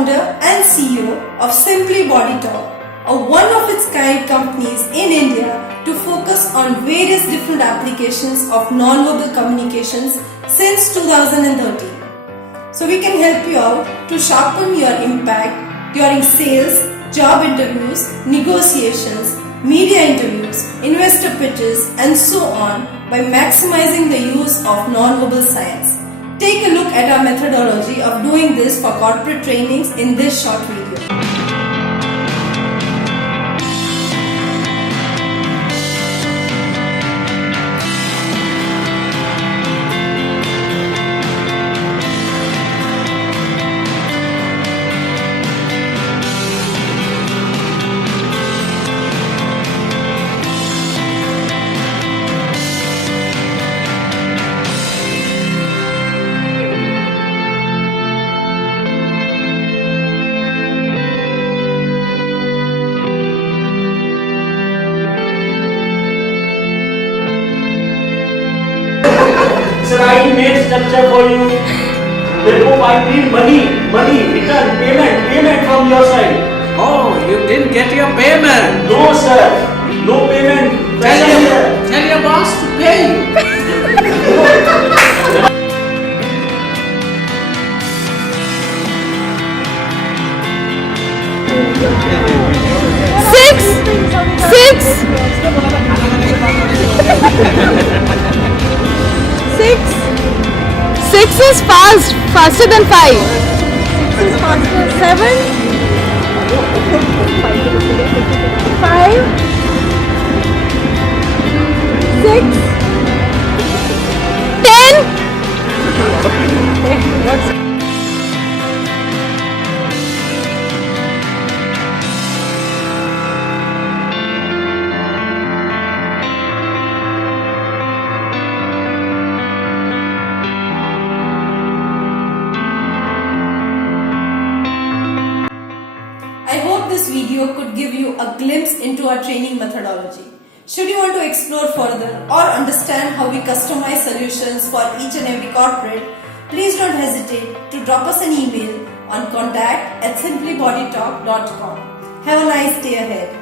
founder and CEO of Simply Body Talk, a one-of-its-kind companies in India to focus on various different applications of non-verbal communications since 2013. So we can help you out to sharpen your impact during sales, job interviews, negotiations, media interviews, investor pitches and so on by maximizing the use of non-verbal science. Take a look at our methodology of doing this for corporate trainings in this short video. Sir, I made structure for you. Therefore, I need money, return, payment from your side. Oh, you didn't get your payment. No, sir. No payment. Tell your boss to pay you. Six is faster than 5. 6 is faster. 7. 5. 6. 10. I hope this video could give you a glimpse into our training methodology. Should you want to explore further or understand how we customize solutions for each and every corporate, please don't hesitate to drop us an email on contact@simplybodytalk.com. Have a nice day ahead.